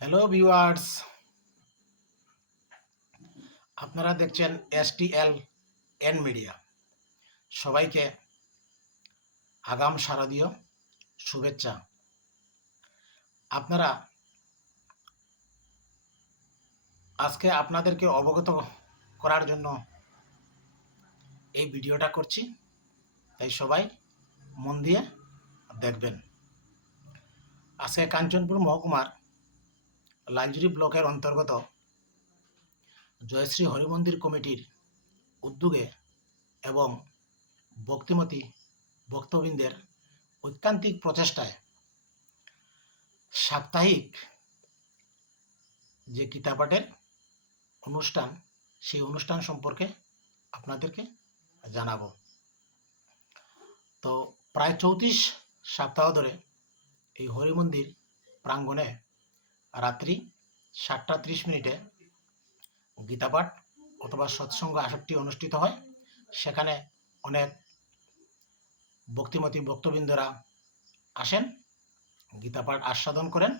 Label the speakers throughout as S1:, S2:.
S1: Hello viewers আপনারা দেখছেন STL N media সবাইকে আগাম শারদীয় শুভেচ্ছা। আপনারা আজকে আপনাদেরকে অবগত করার জন্য এই ভিডিওটা করছি। তাই সবাই মন দিয়ে দেখবেন। আজকে কাঞ্চনপুর মহকুমার লাইজরি ব্লকের অন্তর্গত জয়শ্রী হরিমন্দির কমিটির উদ্যোগে এবং ভক্তিমতী ভক্তবৃন্দের ঐকান্তিক প্রচেষ্টায় সাপ্তাহিক যে গীতাপাঠের অনুষ্ঠান, সেই অনুষ্ঠান সম্পর্কে আপনাদেরকে জানাব। তো প্রায় চৌত্রিশ সপ্তাহ ধরে এই হরিমন্দির প্রাঙ্গণে রাত্রি সাতটা ত্রিশ মিনিটে গীতাপাঠ অথবা সৎসঙ্গ আসরটি অনুষ্ঠিত হয়। সেখানে অনেক ভক্তিমতী ভক্তবৃন্দরা আসেন, গীতাপাঠ আস্বাদন করেন।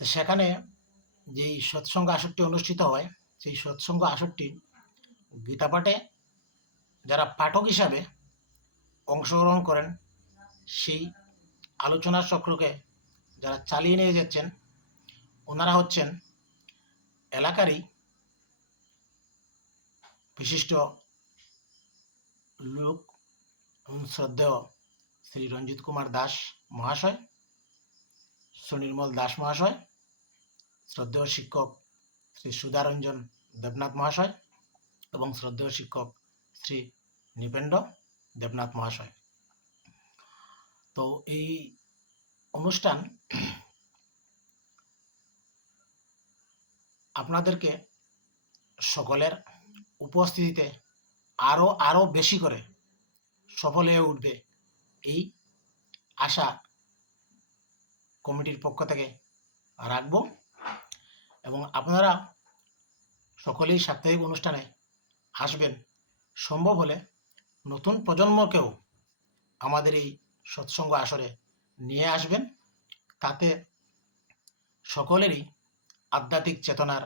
S1: তো সেখানে যেই সৎসঙ্গ আসরটি অনুষ্ঠিত হয়, সেই সৎসঙ্গ আসরটি গীতাপাঠে যারা পাঠক হিসাবে অংশগ্রহণ করেন, সেই আলোচনা চক্রকে যারা চালিয়ে নিয়ে যাচ্ছেন, ওনারা হচ্ছেন এলাকারই বিশিষ্ট লোক এবং শ্রদ্ধেয় শ্রী রঞ্জিত কুমার দাস মহাশয়, সুনির্মল দাস মহাশয়, শ্রদ্ধেয় শিক্ষক শ্রী সুধারঞ্জন দেবনাথ মহাশয় এবং শ্রদ্ধেয় শিক্ষক শ্রী নিপেন্দ্র দেবনাথ মহাশয়। তো এই অনুষ্ঠান আপনাদেরকে সকলের উপস্থিতিতে আরও আরও বেশি করে সফল হয়ে উঠবে এই আশা কমিটির পক্ষ থেকে রাখব। এবং আপনারা সকলেই সাপ্তাহিক অনুষ্ঠানে আসবেন। সম্ভব হলে নতুন প্রজন্মকেও আমাদের এই সৎসঙ্গ আসরে নিয়ে আসবেন। তাতে সকলেরই আধ্যাত্মিক চেতনার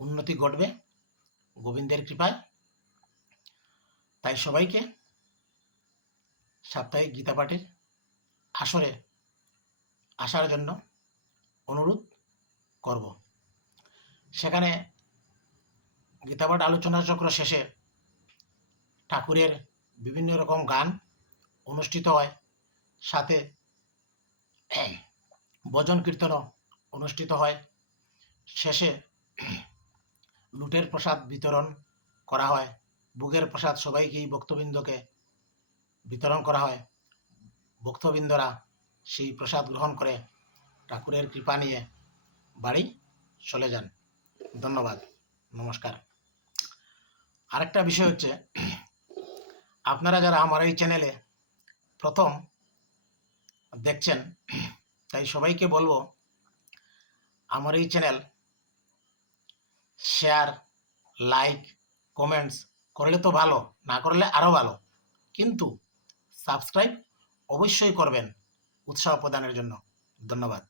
S1: উন্নতি ঘটবে। গোবিন্দের কৃপায়। তাই সবাইকে সাপ্তাহিক গীতাপাঠের আসরে আসার জন্য অনুরোধ করব। সেখানে গীতাপাঠ আলোচনা চক্র শেষে ঠাকুরের বিভিন্ন রকম গান অনুষ্ঠিত হয়। সাথে ভজন কীর্তনও অনুষ্ঠিত হয়। শেষে লুটের প্রসাদ বিতরণ করা হয়। ভোগের প্রসাদ সবাইকেই ভক্তবৃন্দকে বিতরণ করা হয়। ভক্তবৃন্দরা সেই প্রসাদ গ্রহণ করে ঠাকুরের কৃপা নিয়ে বাড়ি চলে যান। ধন্যবাদ। নমস্কার। আরেকটা বিষয় হচ্ছে, আপনারা যারা আমার এই চ্যানেলে প্রথম দেখছেন, তাই সবাইকে বলব, আমার এই চ্যানেল শেয়ার লাইক কমেন্টস করলে তো ভালো, না করলে আরও ভালো। কিন্তু সাবস্ক্রাইব অবশ্যই করবেন, উৎসাহ প্রদানের জন্য। ধন্যবাদ।